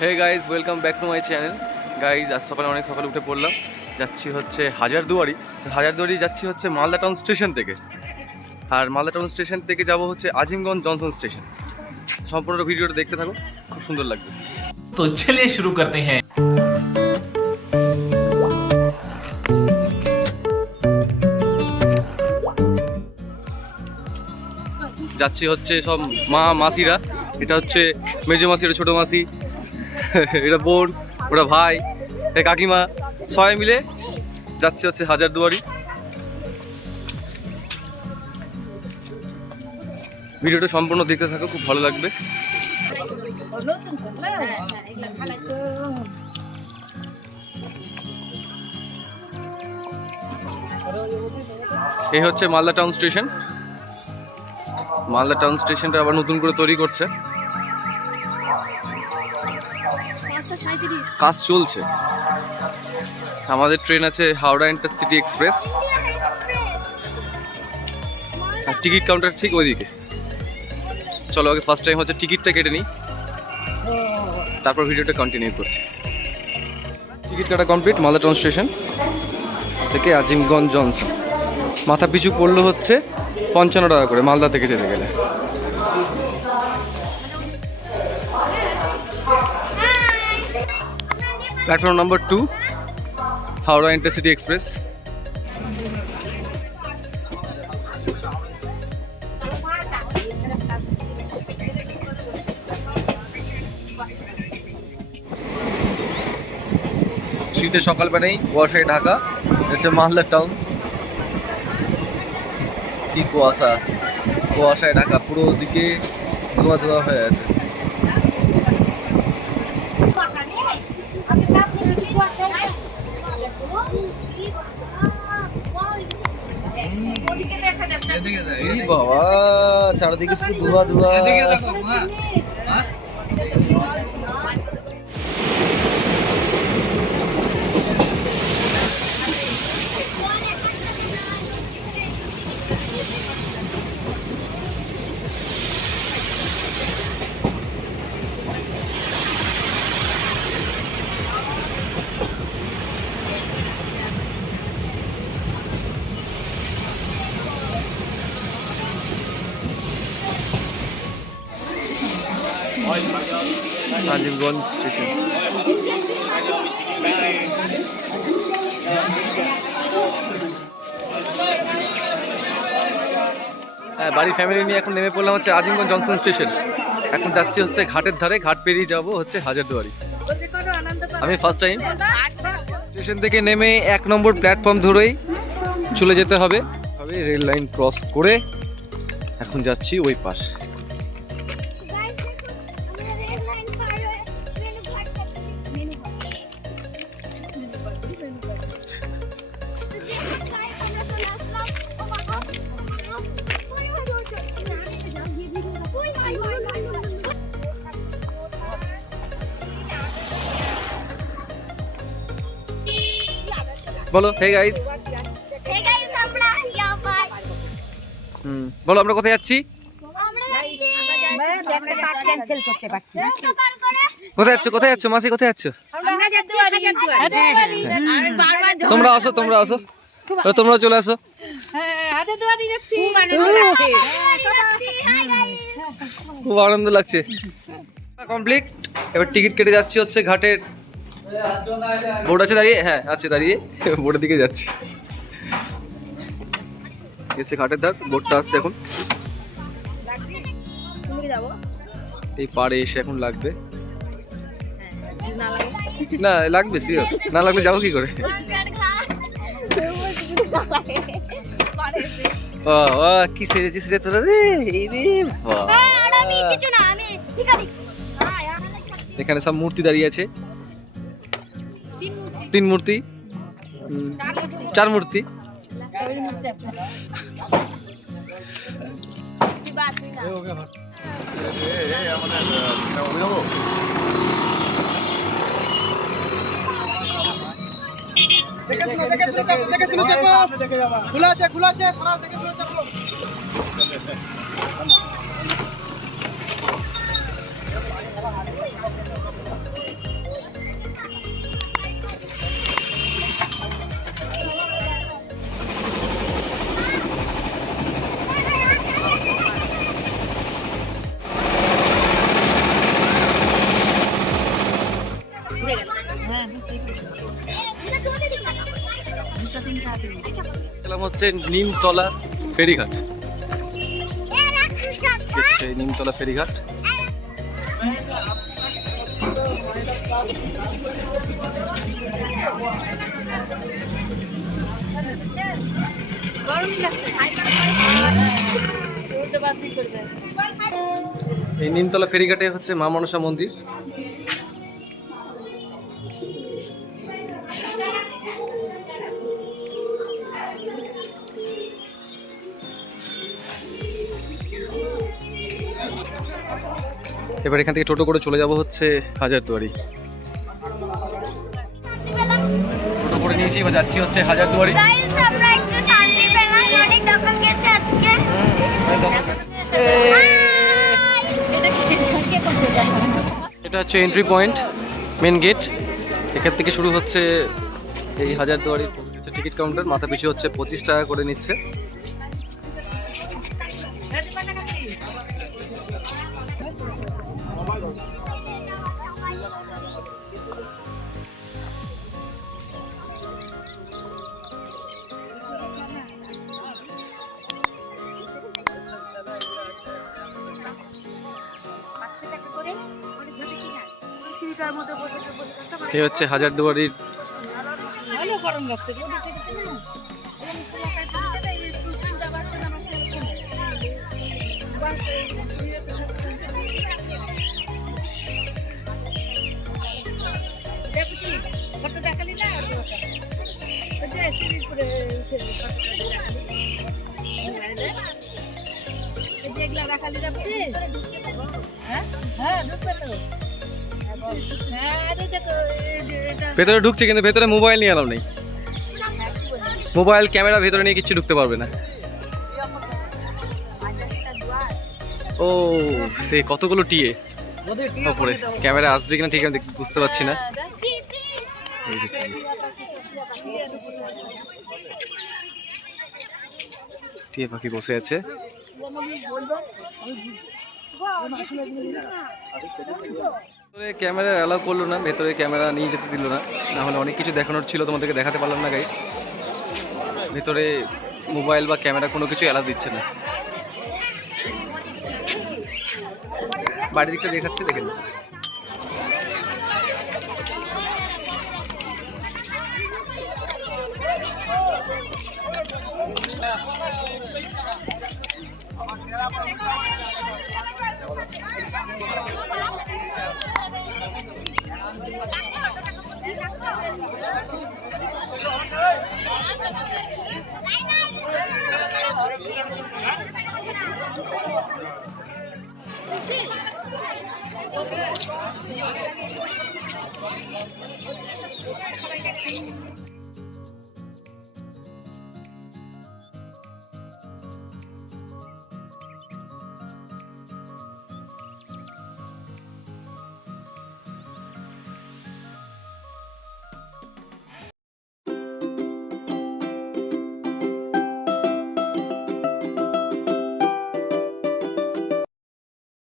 Hey guys, welcome back to my channel. Guys, আজ সকালে অনেক সকালে উঠে পড়লাম, যাচ্ছি হচ্ছে হাজারদুয়ারি যাচ্ছি হচ্ছে মালদা টাউন স্টেশন থেকে। আর মালদা টাউন স্টেশন থেকে যাব হচ্ছে আজিমগঞ্জ জংশন স্টেশন। সম্পূর্ণ ভিডিওটা দেখতে থাকো, খুব সুন্দর লাগবে। তো চলিয়ে শুরু করতে হ্যাঁ। যাচ্ছি হচ্ছে সব মাসিরা। এটা হচ্ছে মেজো মাসি, এটা ছোটো মাসি, এটা বোন, ওটা ভাই, এটা কাকিমা, সবাই মিলে যাচ্ছি হচ্ছে হাজারদুয়ারি। ভিডিওটা সম্পূর্ণ দেখতে থাকো, খুব ভালো লাগবে। এই হচ্ছে Malda town station. Malda town স্টেশনটা আবার নতুন করে তৈরি করছে, কাজ চলছে। আমাদের ট্রেন আছে হাওড়া ইন্টারসিটি এক্সপ্রেস, আর টিকিট কাউন্টার ঠিক ওইদিকে। চলো আগে ফার্স্ট টাইম হচ্ছে টিকিটটা কেটে নিই, তারপর ভিডিওটা কন্টিনিউ করছি। টিকিট কাটা কমপ্লিট। মালদা টাউন স্টেশন থেকে আজিমগঞ্জ জংশন মাথা পিছু পড়লো হচ্ছে 55 টাকা করে মালদা থেকে যেতে গেলে। Platform number 2, Howrah intercity express. শীতের সকালবেলায় কুয়াশায় ঢাকা হচ্ছে মালদা টাউন। কি কুয়াশা, কুয়াশায় ঢাকা, পুরো দিকে ধোয়া ধোয়া হয়ে আছে। এই বাবা, চারদিকে শুধু ধোয়া ধোয়া। আজিমগঞ্জ স্টেশন। হ্যাঁ, বাড়ির ফ্যামিলি নিয়ে এখন নেমে পড়লাম হচ্ছে আজিমগঞ্জ জংশন স্টেশন। এখন যাচ্ছি হচ্ছে ঘাটের ধারে, ঘাট পেরিয়ে যাব হচ্ছে হাজারদুয়ারি। আমি ফার্স্ট টাইম। স্টেশন থেকে নেমে 1 নম্বর প্ল্যাটফর্ম ধরেই চলে যেতে হবে, রেল লাইন ক্রস করে এখন যাচ্ছি ওই পাশ। বলো হে গাইস। বলো আমরা কোথায় যাচ্ছি? কোথায় যাচ্ছ, কোথায় যাচ্ছ মাসি, কোথায় যাচ্ছ? তোমরা আসো, তোমরা আসো, তোমরা চলে আসো। খুব আনন্দ লাগছে। কমপ্লিট। এবার টিকিট কেটে যাচ্ছি হচ্ছে ঘাটের, বোর্ড আছে দাঁড়িয়ে, হ্যাঁ আছে দাঁড়িয়ে, বোর্ডের দিকে যাচ্ছি। হচ্ছে ঘাটের ধার, বোর্ডটা আসছে এখন। এই পাড়ে এসে এখন লাগবে, না লাগবে সিওর, না লাগলে যাবো কি করে? কি সেরেছিস রে তোরা রে? এখানে সব মূর্তি দাঁড়িয়ে আছে, 3 মূর্তি, 4 মূর্তি। খোলা আছে, খোলা আছে। এলাম হচ্ছে নিমতলা ফেরিঘাট। সেই নিমতলা ফেরিঘাট। এই নিমতলা ফেরিঘাটে হচ্ছে মা মনসা মন্দির। এবার এখান থেকে টোটো করে চলে যাব হচ্ছে হাজারদুয়ারি। টোটো করে নিয়েছি, এবার যাচ্ছি হচ্ছে হাজারদুয়ারি। এটা হচ্ছে এন্ট্রি পয়েন্ট, মেন গেট। এখান থেকে শুরু হচ্ছে এই হাজারদুয়ারির টিকিট কাউন্টার। মাথা পিছু হচ্ছে 25 টাকা করে নিচ্ছে। এই হচ্ছে হাজারদুয়ারির ভেতরে ঢুকছে, কিন্তু ভেতরে মোবাইল নিয়ে এলাও নেই। মোবাইল ক্যামেরা ভেতরে নিয়ে কিচ্ছু ঢুকতে পারবে না। ও সে কতগুলো টিয়ে ওপরে, ক্যামেরা আসবে কিনা ঠিক আমি বুঝতে পারছি না। টিয়ে পাখি বসে আছে। ক্যামেরা অ্যালাউ করলো না, ভেতরে ক্যামেরা নিয়ে যেতে দিল না। না হলে অনেক কিছু দেখানোর ছিল, তোমাদেরকে দেখাতে পারলাম না গাইস। ভেতরে মোবাইল বা ক্যামেরা কোনো কিছু অ্যালাউ দিচ্ছে না। বাড়ির দিকটা দেখাচ্ছে, দেখেন।